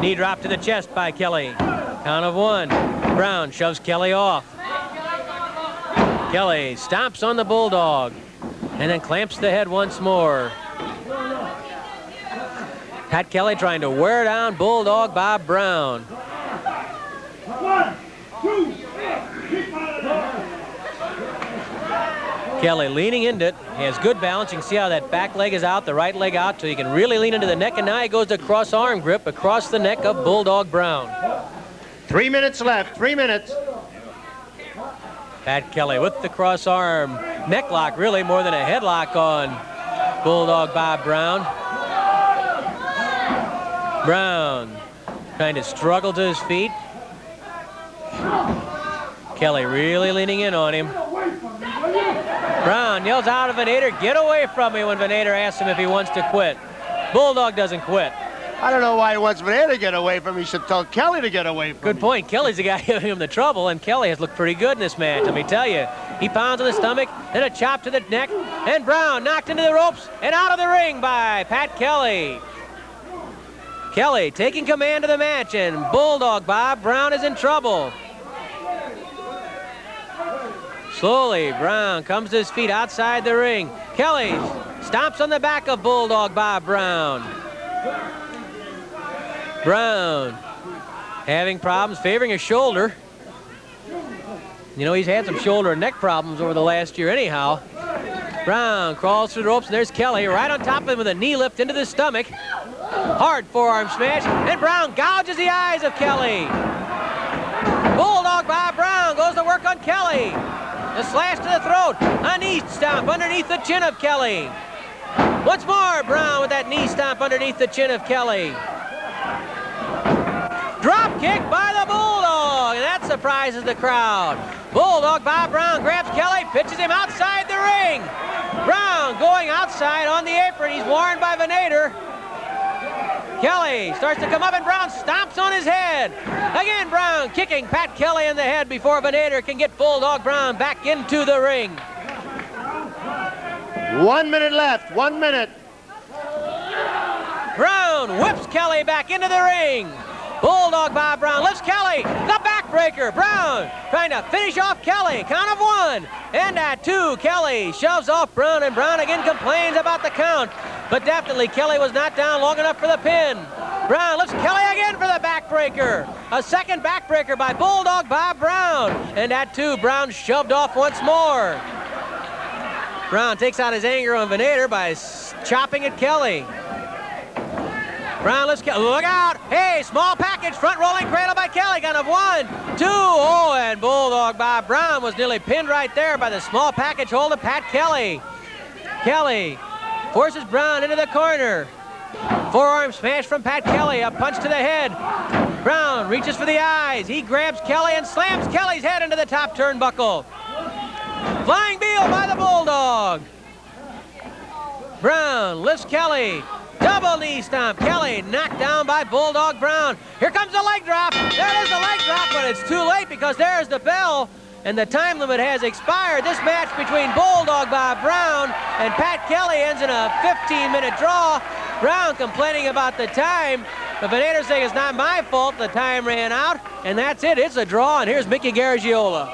Knee drop to the chest by Kelly. Count of one. Brown shoves Kelly off. Kelly stomps on the Bulldog and then clamps the head once more. Pat Kelly trying to wear down Bulldog Bob Brown. 1, 2, 3. Kelly leaning into it. He has good balance. You can see how that back leg is out, the right leg out, so he can really lean into the neck. And now he goes to cross arm grip across the neck of Bulldog Brown. 3 minutes left. 3 minutes. Pat Kelly with the cross arm neck lock, really more than a headlock on Bulldog Bob Brown. Brown trying to struggle to his feet. Kelly really leaning in on him. Brown yells out of Venator, "Get away from me," when Venator asks him if he wants to quit. Bulldog doesn't quit. I don't know why he wants Venator to get away from him. He should tell Kelly to get away from him. Good point. Kelly's the guy giving him the trouble, and Kelly has looked pretty good in this match, let me tell you. He pounds on the stomach, then a chop to the neck, and Brown knocked into the ropes and out of the ring by Pat Kelly. Kelly taking command of the match, and Bulldog Bob Brown is in trouble. Slowly, Brown comes to his feet outside the ring. Kelly stomps on the back of Bulldog Bob Brown. Brown having problems, favoring his shoulder. You know, he's had some shoulder and neck problems over the last year anyhow. Brown crawls through the ropes, and there's Kelly right on top of him with a knee lift into the stomach. Hard forearm smash, and Brown gouges the eyes of Kelly. Bulldog Bob Brown goes to work on Kelly. A slash to the throat, a knee stomp underneath the chin of Kelly. Once more, Brown with that knee stomp underneath the chin of Kelly. Drop kick by the Bulldog, and that surprises the crowd. Bulldog Bob Brown grabs Kelly, pitches him outside the ring. Brown going outside on the apron. He's warned by Venator. Kelly starts to come up, and Brown stomps on his head. Again, Brown kicking Pat Kelly in the head before Venator can get Bulldog Brown back into the ring. 1 minute left. 1 minute. Brown whips Kelly back into the ring. Bulldog Bob Brown lifts Kelly. The backbreaker. Brown trying to finish off Kelly. Count of 1. And at 2, Kelly shoves off Brown, and Brown again complains about the count. But definitely Kelly was not down long enough for the pin. Brown lifts Kelly again for the backbreaker. A second backbreaker by Bulldog Bob Brown. And at 2, Brown shoved off once more. Brown takes out his anger on Venator by chopping at Kelly. Brown lifts Kelly. Look out! Hey, small package, front rolling cradle by Kelly. Count of 1, 2. Oh, and Bulldog Bob Brown was nearly pinned right there by the small package hold of Pat Kelly. Kelly forces Brown into the corner. Forearm smash from Pat Kelly. A punch to the head. Brown reaches for the eyes. He grabs Kelly and slams Kelly's head into the top turnbuckle. Flying Beal by the Bulldog. Brown lifts Kelly. Double knee stomp. Kelly knocked down by Bulldog Brown. Here comes the leg drop. There is the leg drop, but it's too late because there's the bell, and the time limit has expired. This match between Bulldog Bob Brown and Pat Kelly ends in a 15-minute draw. Brown complaining about the time. The Venator saying it's not my fault. The time ran out, and that's it. It's a draw, and here's Mickey Garagiola.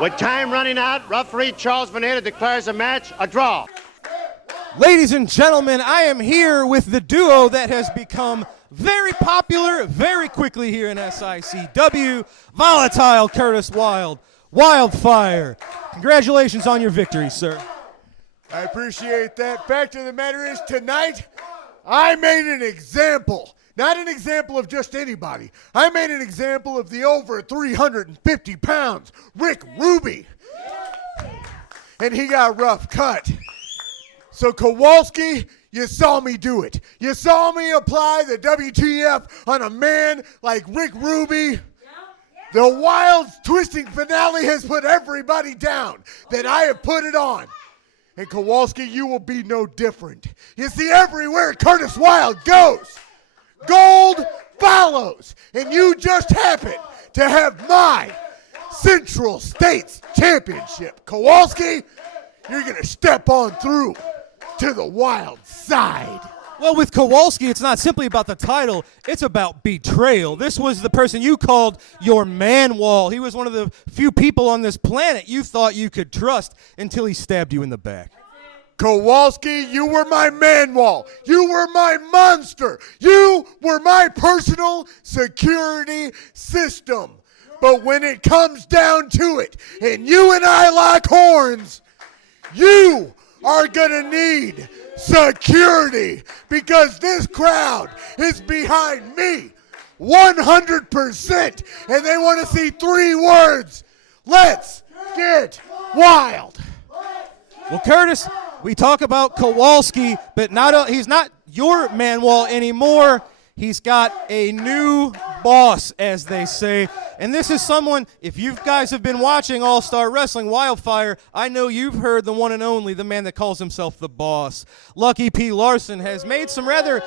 With time running out, referee Charles Venator declares the match a draw. Ladies and gentlemen, I am here with the duo that has become very popular very quickly here in SICW, Volatile Curtis Wildfire. Congratulations on your victory, sir. I appreciate that. Fact of the matter is, tonight, I made an example. Not an example of just anybody. I made an example of the over 350 pounds, Rick Ruby. And he got rough cut. So Kowalski, you saw me do it. You saw me apply the WTF on a man like Rick Ruby. The Wild's twisting finale has put everybody down that I have put it on. And Kowalski, you will be no different. You see, everywhere Curtis Wilde goes, gold follows. And you just happen to have my Central States Championship. Kowalski, you're going to step on through to the Wild side. Well, with Kowalski, it's not simply about the title, it's about betrayal. This was the person you called your man wall. He was one of the few people on this planet you thought you could trust until he stabbed you in the back. Kowalski, you were my man wall. You were my monster. You were my personal security system. But when it comes down to it, and you and I lock horns, you are gonna need security, because this crowd is behind me 100%, and they want to see 3 words: let's get wild. Well, Curtis, we talk about Kowalski, but he's not your man wall anymore. He's got a new boss, as they say. And this is someone, if you guys have been watching All-Star Wrestling Wildfire, I know you've heard the one and only, the man that calls himself the boss. Lucky P. Larson has made some rather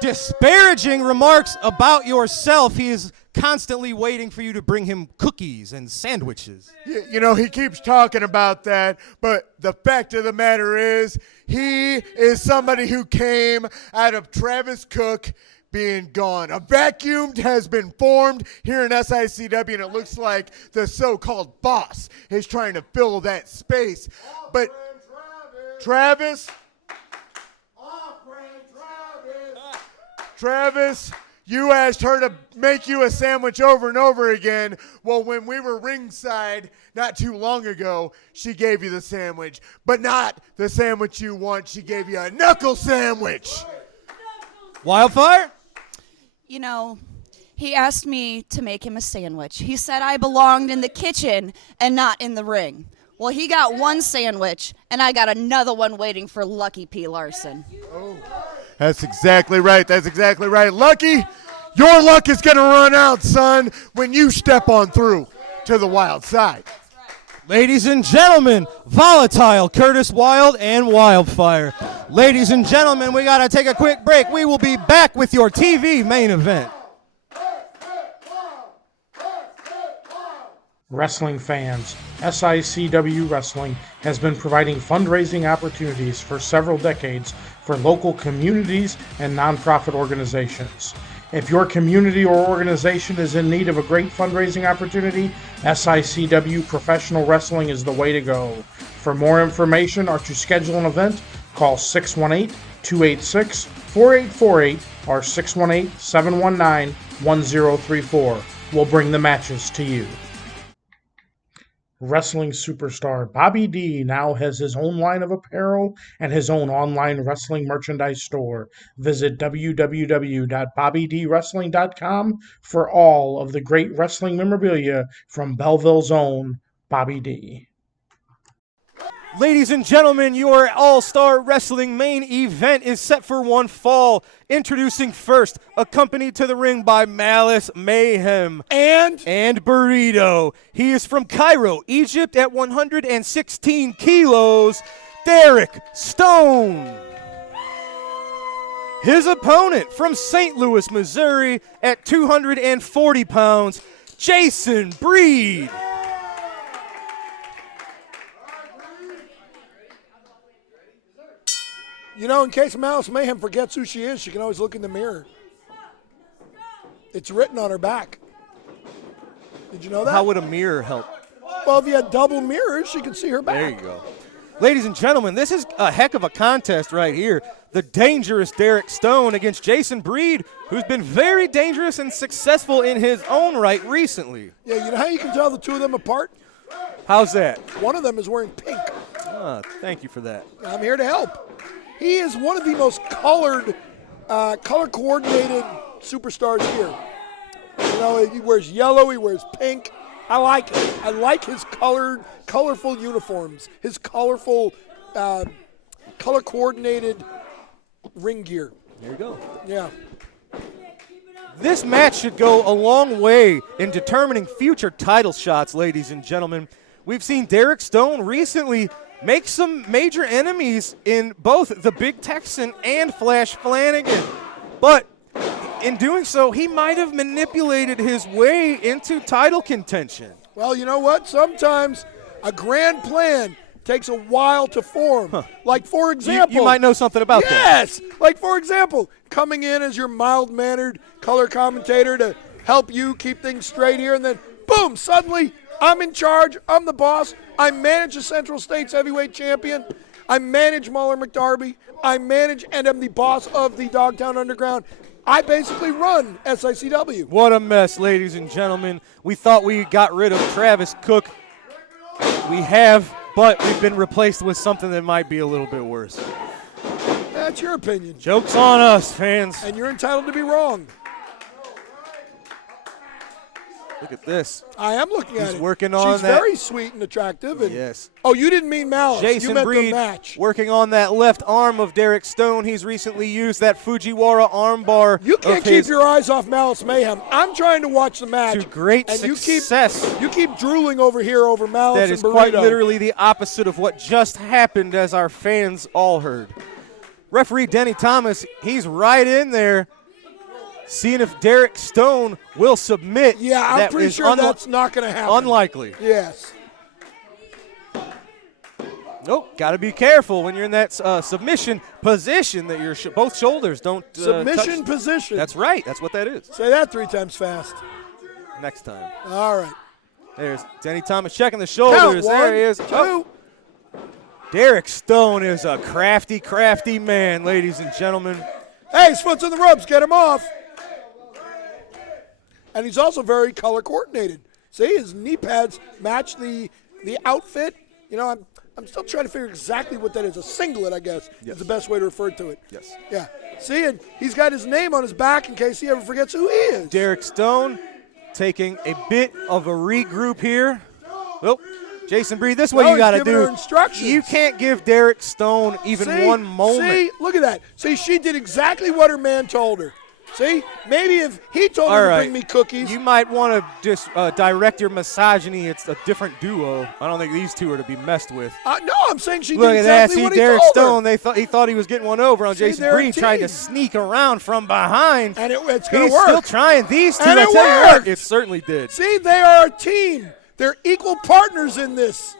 disparaging remarks about yourself. He is constantly waiting for you to bring him cookies and sandwiches. You know, he keeps talking about that, but the fact of the matter is, he is somebody who came out of Travis Cook being gone. A vacuum has been formed here in SICW, and it looks like the so-called boss is trying to fill that space. But Travis, you asked her to make you a sandwich over and over again. Well, when we were ringside not too long ago, she gave you the sandwich, but not the sandwich you want. She gave you a knuckle sandwich. Wildfire? You know, he asked me to make him a sandwich. He said I belonged in the kitchen and not in the ring. Well, he got one sandwich, and I got another one waiting for Lucky P. Larson. Oh, that's exactly right. That's exactly right. Lucky, your luck is going to run out, son, when you step on through to the Wild side. Ladies and gentlemen, Volatile Curtis Wild and Wildfire. Ladies and gentlemen, we got to take a quick break. We will be back with your TV main event. Wrestling fans, SICW Wrestling has been providing fundraising opportunities for several decades for local communities and nonprofit organizations. If your community or organization is in need of a great fundraising opportunity, SICW Professional Wrestling is the way to go. For more information or to schedule an event, call 618-286-4848 or 618-719-1034. We'll bring the matches to you. Wrestling superstar Bobby D now has his own line of apparel and his own online wrestling merchandise store. Visit www.bobbydwrestling.com for all of the great wrestling memorabilia from Belleville's own Bobby D. Ladies and gentlemen, your All-Star Wrestling main event is set for one fall. Introducing first, accompanied to the ring by Malice Mayhem and Burrito. He is from Cairo, Egypt at 116 kilos, Derrick Stone. His opponent from St. Louis, Missouri at 240 pounds, Jason Breed. You know, in case Malice Mayhem forgets who she is, she can always look in the mirror. It's written on her back. Did you know that? How would a mirror help? Well, if you had double mirrors, she could see her back. There you go. Ladies and gentlemen, this is a heck of a contest right here. the dangerous Derrick Stone against Jason Breed, who's been very dangerous and successful in his own right recently. Yeah, you know how you can tell the two of them apart? How's that? One of them is wearing pink. Thank you for that. I'm here to help. He is one of the most color-coordinated superstars here. You know, he wears yellow, he wears pink. I like it. I like his colorful uniforms, his colorful, color-coordinated ring gear. There you go. Yeah. This match should go a long way in determining future title shots, ladies and gentlemen. We've seen Derrick Stone recently make some major enemies in both the Big Texan and Flash Flanagan. But in doing so, he might have manipulated his way into title contention. Well, you know what? Sometimes a grand plan takes a while to form. Like, for example. You might know something about that. Yes! Like, for example, coming in as your mild-mannered color commentator to help you keep things straight here, and then, boom, suddenly I'm in charge. I'm the boss. I manage the Central States Heavyweight Champion. I manage Muller McDarby. I manage and am the boss of the Dogtown Underground. I basically run SICW. What a mess, ladies and gentlemen. We thought we got rid of Travis Cook. We have, but we've been replaced with something that might be a little bit worse. That's your opinion. Joke's on us, fans. And you're entitled to be wrong. Look at this. I am looking at it. He's working on She's that. very sweet and attractive. And yes. Oh, you didn't mean Malice. Jason you meant Breed the match. working on that left arm of Derrick Stone. He's recently used that Fujiwara armbar. You can't keep your eyes off Malice Mayhem. I'm trying to watch the match. To great and success. You keep drooling over here over Malice That and is Burrito. quite literally the opposite of what just happened, as our fans all heard. Referee Denny Thomas, he's right in there, seeing if Derrick Stone will submit. Yeah, I'm pretty sure that's not going to happen. Unlikely. Yes. Nope, got to be careful when you're in that submission position that your both shoulders don't Submission touch. position. That's right. That's what that is. Say that 3 times fast. Next time. All right. There's Denny Thomas checking the shoulders. Count, there he is. 2. Oh. Derrick Stone is a crafty, crafty man, ladies and gentlemen. Hey, his foot's in the ropes. Get him off. And he's also very color coordinated. See, his knee pads match the outfit. You know, I'm still trying to figure exactly what that is. A singlet, I guess, is the best way to refer to it. Yes. Yeah. See, and he's got his name on his back in case he ever forgets who he is. Derrick Stone taking a bit of a regroup here. Well, Jason Breed, this is what you got to do. Instructions. You can't give Derrick Stone even one moment. See, look at that. See, she did exactly what her man told her. See, maybe if he told her to bring me cookies. You might want to just direct your misogyny. It's a different duo. I don't think these two are to be messed with. No, I'm saying she Look did at that. exactly See, what Derrick he told Stone, her. he thought he was getting one over on Jason Breed, trying to sneak around from behind. And it's going He's to work. still trying. These two, And I it tell you what, worked. it certainly did. See, they are a team. They're equal partners in this.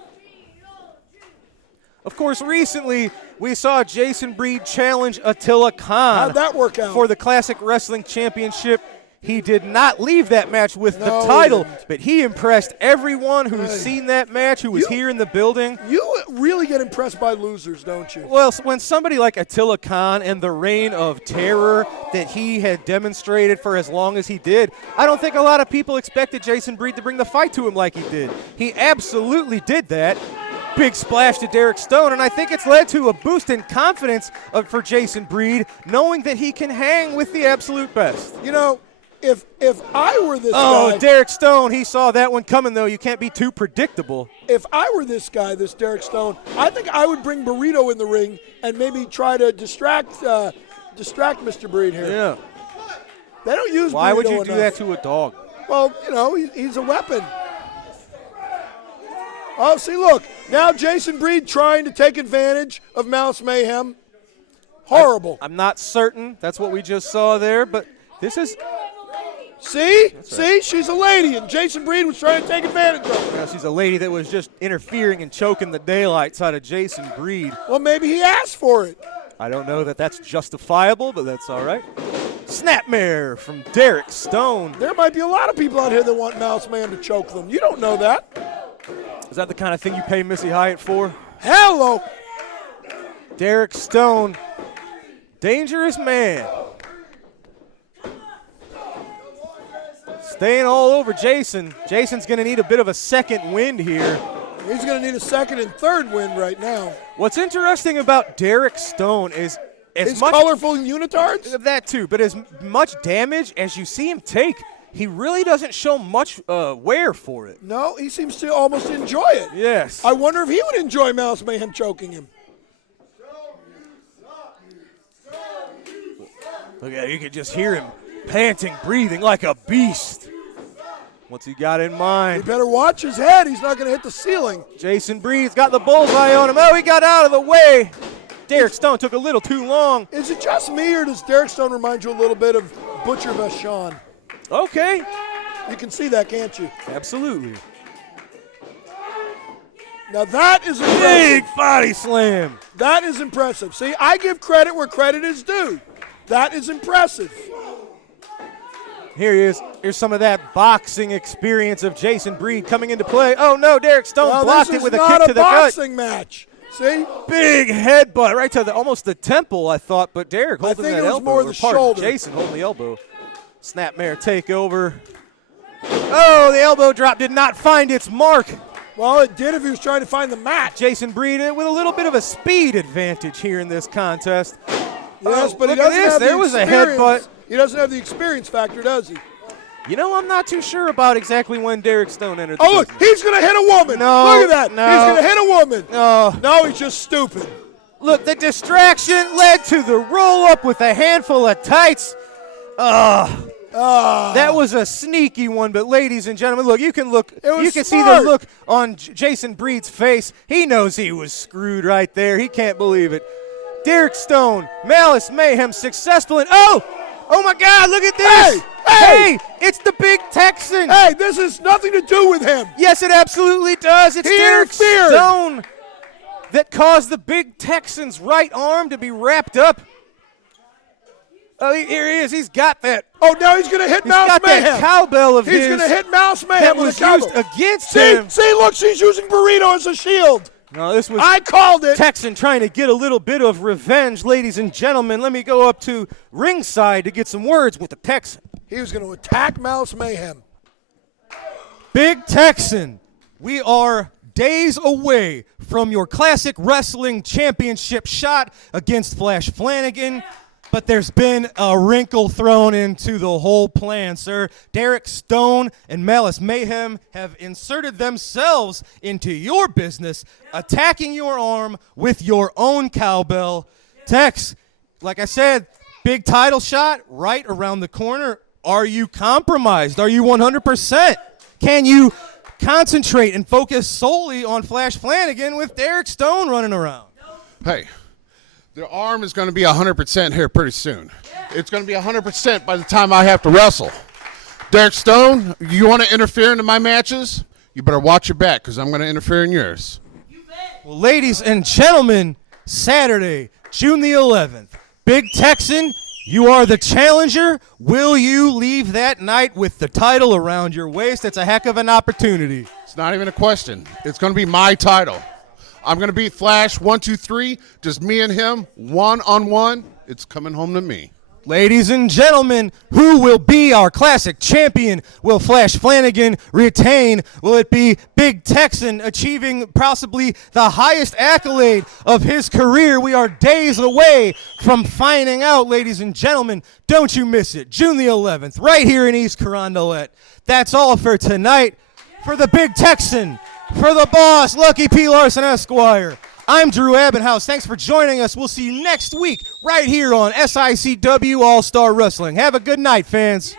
Of course, recently we saw Jason Breed challenge Attila Khan. How'd that work out? For the Classic Wrestling Championship. He did not leave that match with the No, title, he didn't. but he impressed everyone who's seen that match, who was here in the building. You really get impressed by losers, don't you? Well, when somebody like Attila Khan and the reign of terror that he had demonstrated for as long as he did, I don't think a lot of people expected Jason Breed to bring the fight to him like he did. He absolutely did that. Big splash to Derrick Stone, and I think it's led to a boost in confidence for Jason Breed, knowing that he can hang with the absolute best. You know, if I were this guy. guy. Derrick Stone, he saw that one coming, though. You can't be too predictable. If I were this guy, this Derrick Stone, I think I would bring Burrito in the ring and maybe try to distract Mr. Breed here. Yeah. They don't use Why Burrito would you do enough. that to a dog? Well, you know, he's a weapon. Oh, see, look. Now Jason Breed trying to take advantage of Malice Mayhem. Horrible. I'm not certain that's what we just saw there, but this is... See? See? She's a lady, and Jason Breed was trying to take advantage of her. Yeah, she's a lady that was just interfering and choking the daylights out of Jason Breed. Well, maybe he asked for it. I don't know that that's justifiable, but that's all right. Snapmare from Derrick Stone. There might be a lot of people out here that want Malice Mayhem to choke them. You don't know that. Is that the kind of thing you pay Missy Hyatt for? Hello. Derrick Stone Dangerous man. Staying all over Jason. Jason's going to need a bit of a second wind here. He's going to need a second and third wind right now. What's interesting about Derrick Stone is his colorful unitards? That too, but as much damage as you see him take, he really doesn't show much wear for it. No, he seems to almost enjoy it. Yes. I wonder if he would enjoy Malice Mayhem choking him. Look at it, you can just hear him panting, breathing like a beast. What's he got in mind? He better watch his head. He's not going to hit the ceiling. Jason Breed's got the bullseye on him. Oh, he got out of the way. Derrick Stone took a little too long. Is it just me, or does Derrick Stone remind you a little bit of Butcher Vachon? Okay. You can see that, can't you? Absolutely. Now that is impressive. Big body slam. That is impressive. See, I give credit where credit is due. That is impressive. Here he is. Here's some of that boxing experience of Jason Breed coming into play. Oh, no, Derrick Stone blocked it with a kick to the gut. This is not a boxing match. See? Big headbutt right to almost the temple, I thought, but Derrick holding that elbow. I think it was more the shoulder. Jason holding the elbow. Snapmare takeover. Oh, the elbow drop did not find its mark. Well, it did if he was trying to find the match. Jason Breed with a little bit of a speed advantage here in this contest. Yes, but he look at doesn't this. have There the was a experience. headbutt. He doesn't have the experience factor, does he? You know, I'm not too sure about exactly when Derrick Stone entered the Oh, look, business. he's going to hit a woman. No, look at that. no. He's going to hit a woman. No, he's just stupid. Look, the distraction led to the roll-up with a handful of tights. That was a sneaky one, but ladies and gentlemen, look, you can see the look on Jason Breed's face. He knows he was screwed right there. He can't believe it. Derrick Stone, Malice Mayhem, successful, and oh my God, look at this. Hey, it's the Big Texan. Hey, this has nothing to do with him. Yes, it absolutely does. It's Derrick Stone that caused the Big Texan's right arm to be wrapped up. Oh, here he is. He's got that. Oh, now he's going to hit Malice Mayhem. That cowbell of his. He's going to hit Malice Mayhem that with was a cowbell. used against him. See, look, she's using Burrito as a shield. No, this was I called it. Texan trying to get a little bit of revenge, ladies and gentlemen. Let me go up to ringside to get some words with the Texan. He was going to attack Malice Mayhem. Big Texan, we are days away from your classic wrestling championship shot against Flash Flanagan. But there's been a wrinkle thrown into the whole plan, sir. Derrick Stone and Malice Mayhem have inserted themselves into your business, attacking your arm with your own cowbell. Tex, like I said, big title shot right around the corner. Are you compromised? Are you 100%? Can you concentrate and focus solely on Flash Flanagan with Derrick Stone running around? Hey. Their arm is going to be 100% here pretty soon. It's going to be 100% by the time I have to wrestle. Derrick Stone, you want to interfere into my matches? You better watch your back because I'm going to interfere in yours. Well, ladies and gentlemen, Saturday, June the 11th, Big Texan, you are the challenger. Will you leave that night with the title around your waist? That's a heck of an opportunity. It's not even a question. It's going to be my title. I'm going to beat Flash 1, 2, 3, just me and him, one-on-one. It's coming home to me. Ladies and gentlemen, who will be our classic champion? Will Flash Flanagan retain? Will it be Big Texan achieving possibly the highest accolade of his career? We are days away from finding out, ladies and gentlemen. Don't you miss it. June the 11th, right here in East Carondelet. That's all for tonight. For the Big Texan, for the boss, Lucky P. Larson, Esquire, I'm Drew Abbenhouse. Thanks for joining us. We'll see you next week right here on SICW All-Star Wrestling. Have a good night, fans.